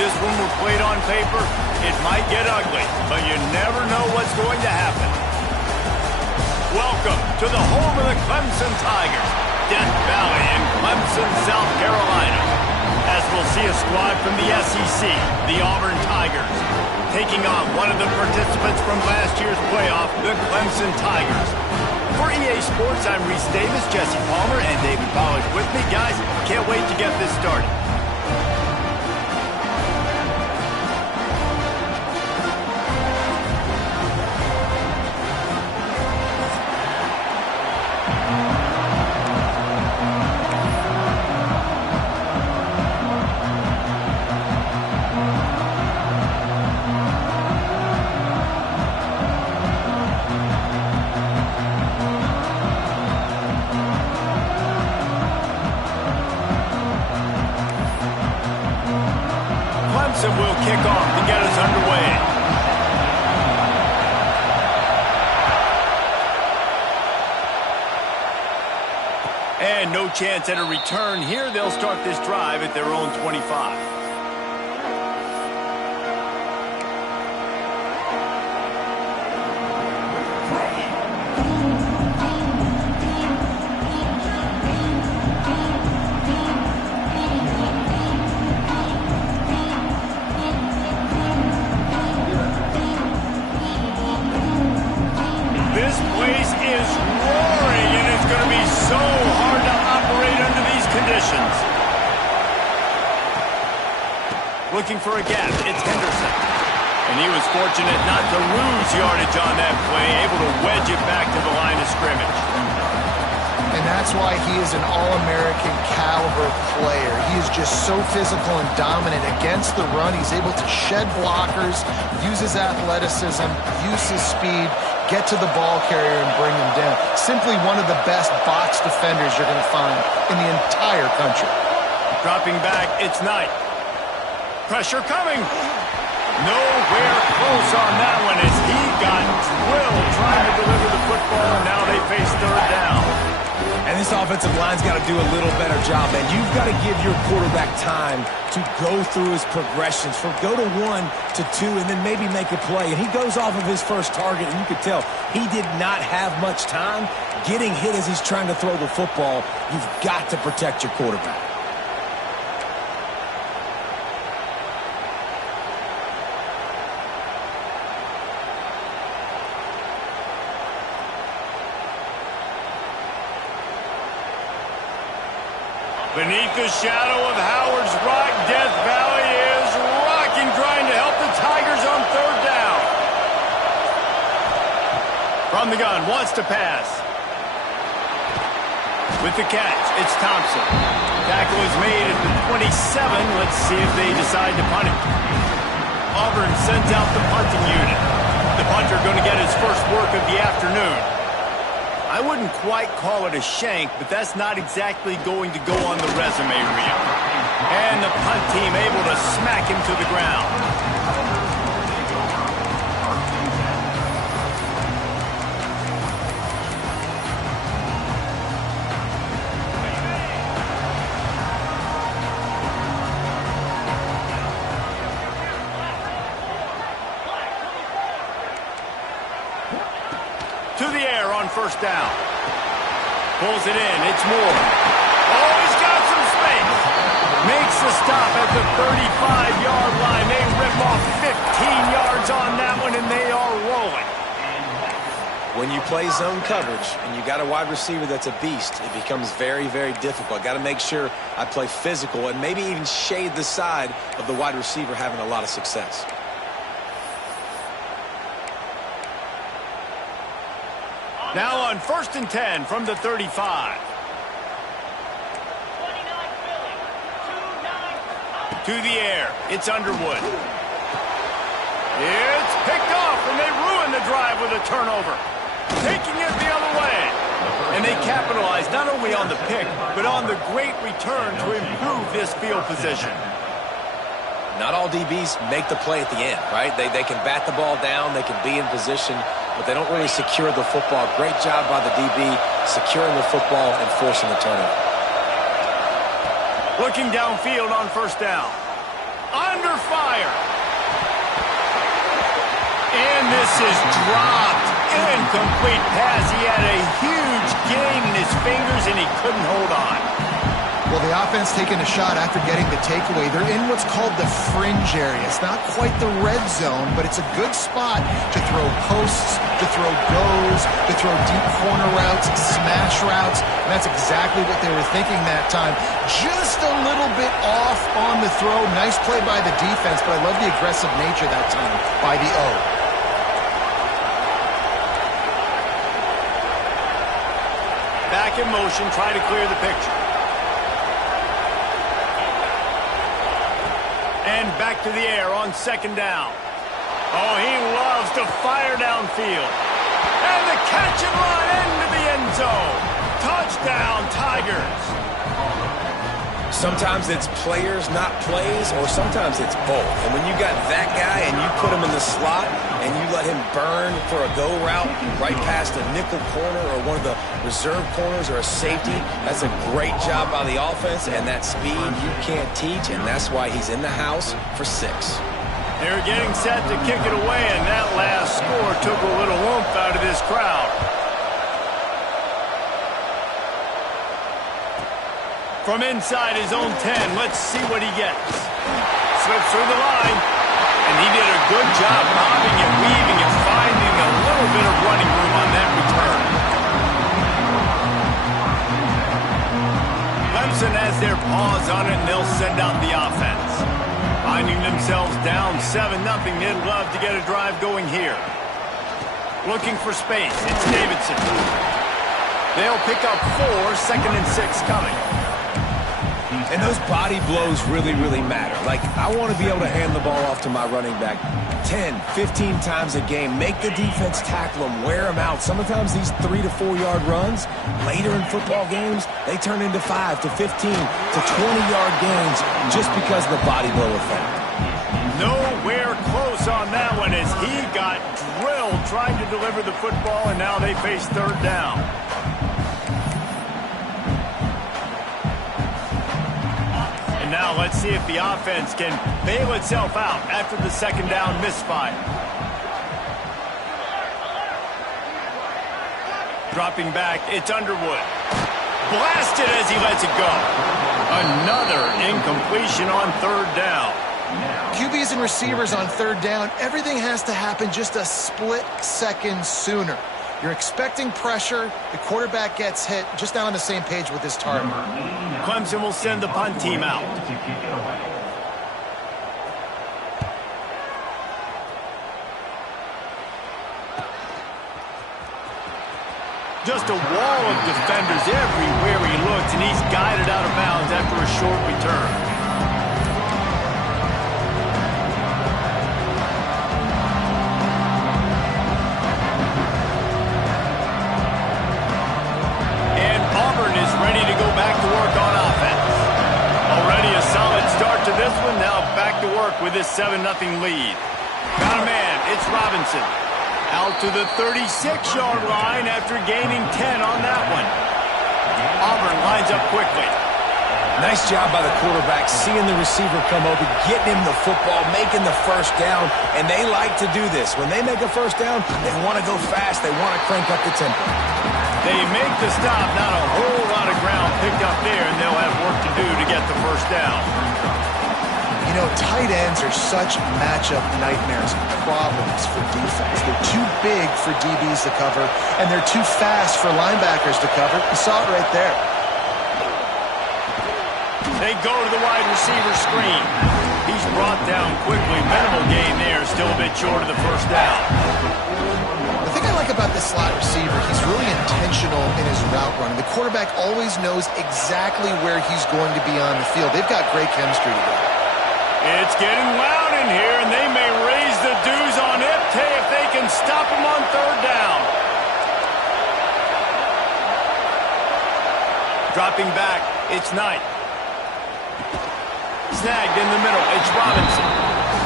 this one were played on paper, it might get ugly, but you never know what's going to happen. Welcome to the home of the Clemson Tigers, Death Valley in Clemson, South Carolina. As we'll see a squad from the SEC, the Auburn Tigers, taking on one of the participants from last year's playoff, the Clemson Tigers. For EA Sports, I'm Reese Davis, Jesse Palmer, and David Pollack with me. Guys, can't wait to get this started. Clemson will kick off to get us underway. And no chance at a return here. They'll start this drive at their own 25. This place is roaring, and it's going to be so hard to operate under these conditions. Looking for a gap, it's Henderson. And he was fortunate not to lose yardage on that play, able to wedge it back to the line of scrimmage. And that's why he is an All-American caliber player. He is just so physical and dominant against the run. He's able to shed blockers, use his athleticism, use his speed, get to the ball carrier and bring him down. Simply one of the best box defenders you're going to find in the entire country. Dropping back, it's Knight. Pressure coming. Nowhere close on that one as he got drilled trying to deliver the football, and now they face third down. And this offensive line's got to do a little better job, man. You've got to give your quarterback time to go through his progressions from go to 1 to 2 and then maybe make a play. And he goes off of his first target, and you could tell he did not have much time getting hit as he's trying to throw the football. You've got to protect your quarterback. Beneath the shadow of Howard's Rock, Death Valley is rocking, trying to help the Tigers on third down. From the gun, wants to pass. With the catch, it's Thompson. Tackle is made at the 27. Let's see if they decide to punt it. Auburn sends out the punting unit. The punter going to get his first work of the afternoon. I wouldn't quite call it a shank, but that's not exactly going to go on the resume reel. And the punt team able to smack him to the ground. To the air on first down. Pulls it in. It's Moore. Oh, he's got some space. Makes the stop at the 35-yard line. They rip off 15 yards on that one, and they are rolling. When you play zone coverage and you got a wide receiver that's a beast, it becomes very, very difficult. Got to make sure I play physical and maybe even shade the side of the wide receiver having a lot of success. Now on 1st and 10 from the 35. To the air. It's Underwood. It's picked off, and they ruin the drive with a turnover. Taking it the other way. And they capitalize not only on the pick, but on the great return to improve this field position. Not all DBs make the play at the end, right? They can bat the ball down, they can be in position, but they don't really secure the football. Great job by the DB securing the football and forcing the turnover. Looking downfield on first down. under fire. And this is dropped. Incomplete pass. He had a huge gain in his fingers, and he couldn't hold on. Well, the offense taking a shot after getting the takeaway. They're in what's called the fringe area. It's not quite the red zone, but it's a good spot to throw posts, to throw goes, to throw deep corner routes, smash routes. And that's exactly what they were thinking that time. Just a little bit off on the throw. Nice play by the defense, but I love the aggressive nature that time by the O. Back in motion, try to clear the picture. And back to the air on second down. Oh, he loves to fire downfield. And the catch and run into the end zone. Touchdown, Tigers. Sometimes it's players, not plays, or sometimes it's both. And when you got that guy and you put him in the slot and you let him burn for a go route right past a nickel corner or one of the reserve corners or a safety, that's a great job by the offense, and that speed you can't teach, and that's why he's in the house for 6. They're getting set to kick it away, and that last score took a little oomph out of this crowd. From inside his own 10, let's see what he gets. Slips through the line, and he did a good job bobbing and weaving and finding a little bit of running room on that return. Clemson has their paws on it, and they'll send out the offense. Finding themselves down 7-0, they'd love to get a drive going here. Looking for space, it's Davidson. They'll pick up 4, 2nd and 6 coming. And those body blows really, really matter. Like, I want to be able to hand the ball off to my running back 10, 15 times a game. Make the defense tackle them, wear them out. Sometimes these 3 to 4 yard runs, later in football games, they turn into 5 to 15 to 20-yard gains just because of the body blow effect. Nowhere close on that one as he got drilled trying to deliver the football, and now they face 3rd down. Now let's see if the offense can bail itself out after the 2nd down misfire. Dropping back, it's Underwood. Blasted as he lets it go. Another incompletion on 3rd down. QBs and receivers on 3rd down, everything has to happen just a split second sooner. You're expecting pressure, the quarterback gets hit, just not on the same page with his target. Clemson will send the punt team out. Just a wall of defenders everywhere he looks, and he's guided out of bounds after a short return. Auburn is ready to go back to work on offense. Already a solid start to this one. Now back to work with this 7-0 lead. Got a man. It's Robinson. Out to the 36-yard line after gaining 10 on that one. Auburn lines up quickly. Nice job by the quarterback, seeing the receiver come over, getting him the football, making the 1st down, and they like to do this. When they make a 1st down, they want to go fast. They want to crank up the tempo. They make the stop, not a whole lot of ground picked up there, and they'll have work to do to get the 1st down. You know, tight ends are such matchup nightmares and problems for defense. They're too big for DBs to cover, and they're too fast for linebackers to cover. You saw it right there. They go to the wide receiver screen. He's brought down quickly. Minimal gain there, still a bit short of the 1st down. The thing I like about this slot receiver, he's really intentional in his route running. The quarterback always knows exactly where he's going to be on the field. They've got great chemistry together. It's getting loud in here, and they may raise the dues on Ipte if they can stop him on 3rd down. Dropping back, it's Knight. Snagged in the middle, it's Robinson.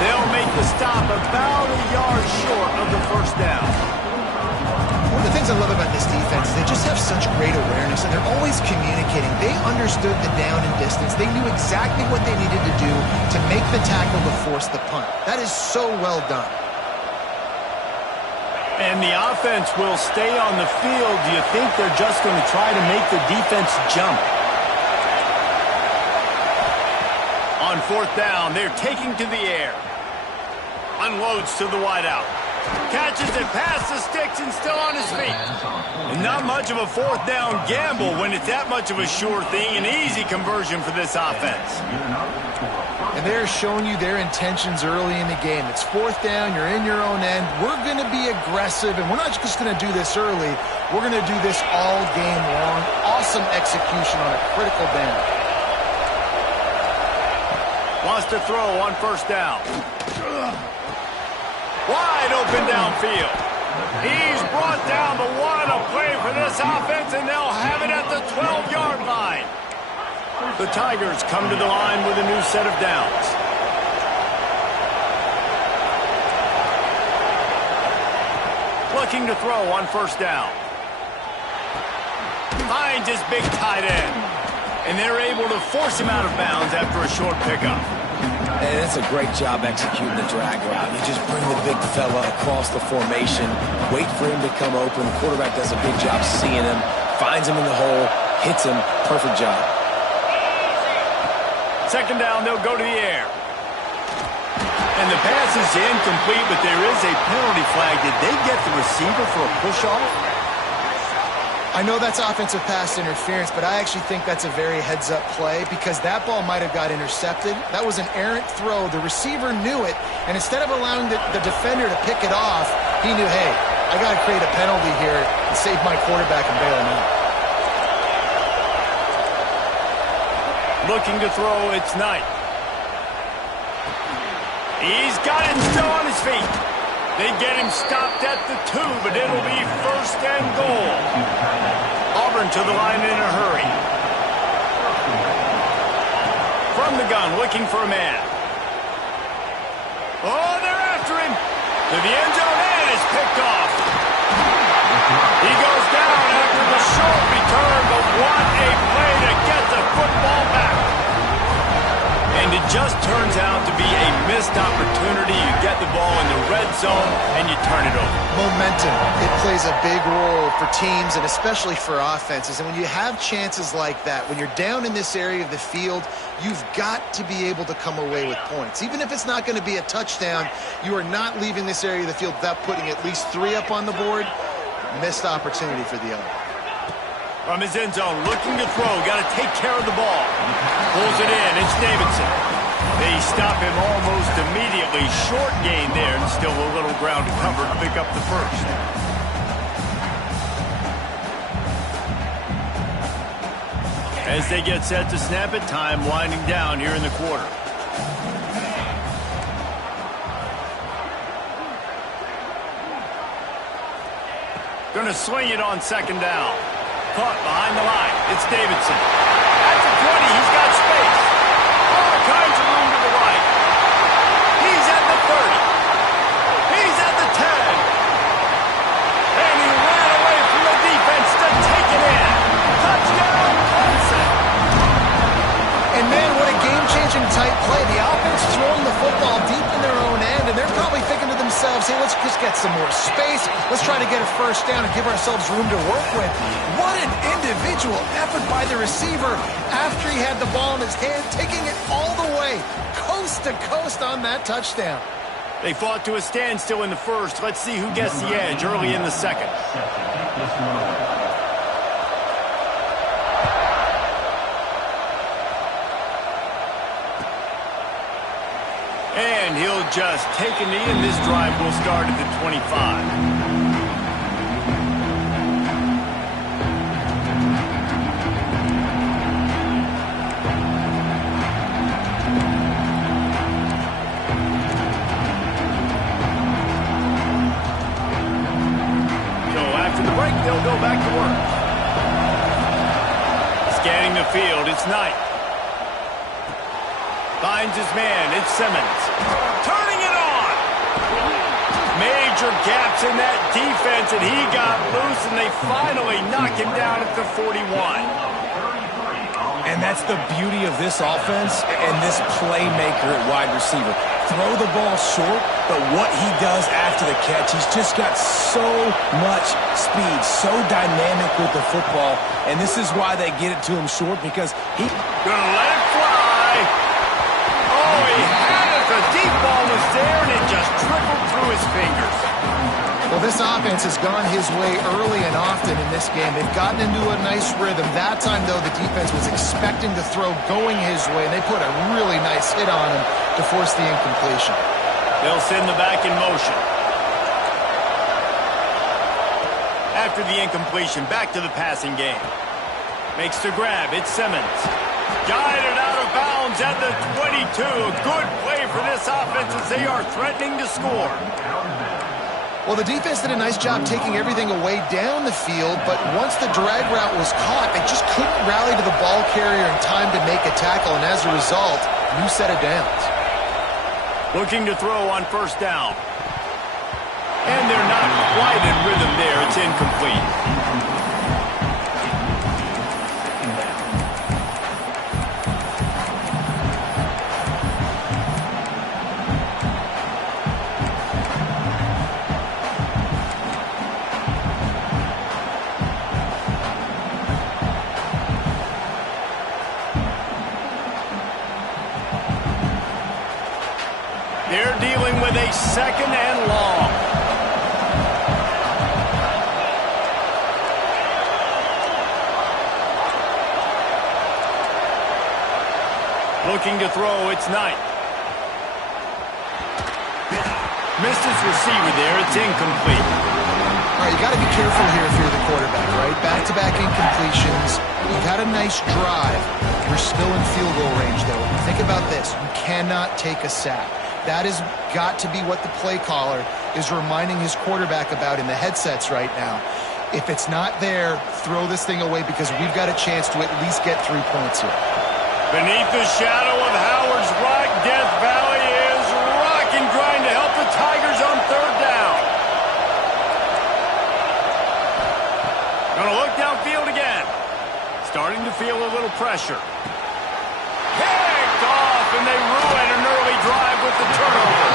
They'll make the stop about a yard short of the 1st down. One of the things I love about this defense is they just have such great awareness, and they're always communicating. They understood the down and distance. They knew exactly what they needed to do to make the tackle to force the punt. That is so well done. And the offense will stay on the field. Do you think they're just going to try to make the defense jump? On fourth down, they're taking to the air. Unloads to the wideout. Catches it past the sticks and still on his feet. And not much of a fourth down gamble when it's that much of a sure thing. An easy conversion for this offense. And they're showing you their intentions early in the game. It's fourth down. You're in your own end. We're going to be aggressive, and we're not just going to do this early. We're going to do this all game long. Awesome execution on a critical down. Wants to throw on first down. Wide open downfield. He's brought down the one. A play for this offense, and they'll have it at the 12-yard line. The Tigers come to the line with a new set of downs. Looking to throw on first down. Finds his big tight end. And they're able to force him out of bounds after a short pickup. And it's a great job executing the drag route. You just bring the big fella across the formation, wait for him to come open. The quarterback does a big job seeing him, finds him in the hole, hits him. Perfect job. Second down, they'll go to the air. And the pass is incomplete, but there is a penalty flag. Did they get the receiver for a push-off? I know that's offensive pass interference, but I actually think that's a very heads-up play because that ball might have got intercepted. That was an errant throw. The receiver knew it, and instead of allowing the defender to pick it off, he knew, hey, I got to create a penalty here and save my quarterback and bail him out. Looking to throw, it's Knight. He's got it still on his feet. They get him stopped at the 2, but it'll be first and goal. Auburn to the line in a hurry. From the gun, looking for a man. Oh, they're after him. To the end zone, and it's picked off. He goes down after the short return, but what a play to get the football back. And it just turns out to be a missed opportunity. You get the ball in the red zone, and you turn it over. Momentum. It plays a big role for teams and especially for offenses. And when you have chances like that, when you're down in this area of the field, you've got to be able to come away with points. Even if it's not going to be a touchdown, you are not leaving this area of the field without putting at least 3 up on the board. Missed opportunity for the other. From his end zone, looking to throw. Got to take care of the ball. Pulls it in. It's Davidson. They stop him almost immediately. Short gain there, and still a little ground to cover to pick up the first. As they get set to snap it, time winding down here in the quarter. Going to swing it on second down. Caught behind the line. It's Davidson. At the 20, he's got space. All kinds of room to the right. He's at the 30. He's at the 10. And he ran away from the defense to take it in. Touchdown, Clemson. And man, what a game-changing tight play. The offense throwing the football deep in their own end, and they're probably thinking to themselves, hey, let's just get some more space. Let's try to get a first down and give ourselves room to work with. What an individual effort by the receiver after he had the ball in his hand, taking it all the way, coast to coast on that touchdown. They fought to a standstill in the first. Let's see who gets the edge early in the second. And he'll just take a knee, and this drive will start at the 25. They'll go back to work. Scanning the field, it's Knight. Finds his man, it's Simmons. Turning it on! Major major gaps in that defense, and he got loose, and they finally knock him down at the 41. And that's the beauty of this offense and this playmaker at wide receiver. Throw the ball short, but what he does after the catch, he's just got so much speed, so dynamic with the football, and this is why they get it to him short, because he... Gonna let it fly. Oh, he had it. The deep ball was there, and it just trickled through his fingers. Well, this offense has gone his way early and often in this game. They've gotten into a nice rhythm. That time, though, the defense was expecting the throw going his way, and they put a really nice hit on him to force the incompletion. They'll send the back in motion. After the incompletion, back to the passing game. Makes the grab. It's Simmons. Guided out of bounds at the 22. A good play for this offense as they are threatening to score. Well, the defense did a nice job taking everything away down the field, but once the drag route was caught, they just couldn't rally to the ball carrier in time to make a tackle, and as a result, new set of downs. Looking to throw on first down. And they're not quite in rhythm there. It's incomplete. They're dealing with a second and long. Looking to throw, it's Knight. Missed his receiver there, it's incomplete. All right, you got to be careful here if you're the quarterback, right? Back-to-back incompletions. You got a nice drive. You're still in field goal range, though. Think about this. You cannot take a sack. That has got to be what the play caller is reminding his quarterback about in the headsets right now. If it's not there, throw this thing away because we've got a chance to at least get 3 points here. Beneath the shadow of Howard's Rock, Death Valley is rocking, trying to help the Tigers on third down. Gonna look downfield again. Starting to feel a little pressure. Picked off, and they ruin an early drive with the turnover.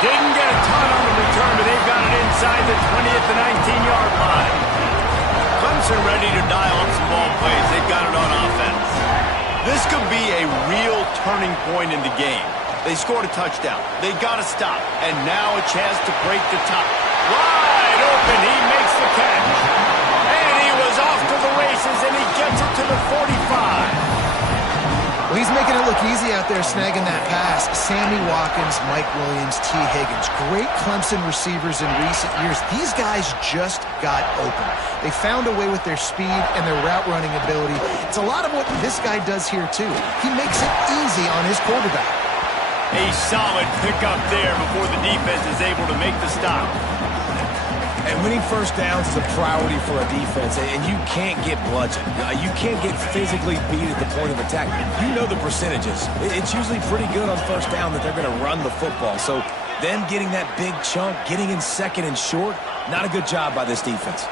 Didn't get a ton on the return, but they've got it inside the 20 at the 19-yard line. Clemson ready to dial up some ball plays. They've got it on offense. This could be a real turning point in the game. They scored a touchdown. They got to stop, and now a chance to break the tie. Wide open, he makes the catch. And he was off to the races, and he gets it to the 45. Well, he's making it look easy out there snagging that pass. Sammy Watkins, Mike Williams, T. Higgins. Great Clemson receivers in recent years. These guys just got open. They found a way with their speed and their route running ability. It's a lot of what this guy does here, too. He makes it easy on his quarterback. A solid pickup there before the defense is able to make the stop. And winning first downs is a priority for a defense, and you can't get bludgeoned. You can't get physically beat at the point of attack. You know the percentages. It's usually pretty good on first down that they're going to run the football. So them getting that big chunk, getting in second and short, not a good job by this defense.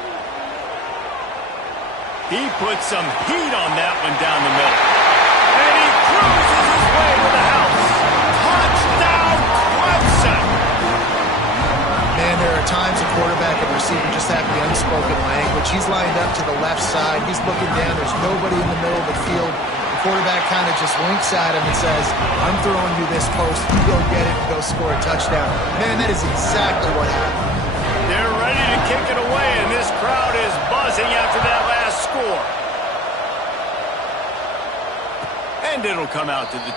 He put some heat on that one down the middle. And he cruises his way to the house. Touchdown, Clemson! Man, there are times a quarterback and receiver just have the unspoken language. He's lined up to the left side. He's looking down. There's nobody in the middle of the field. The quarterback kind of just winks at him and says, I'm throwing you this post. You go get it and go score a touchdown. Man, that is exactly what happened. They're ready to kick it away, and this crowd is buzzing after that last score. And it'll come out to the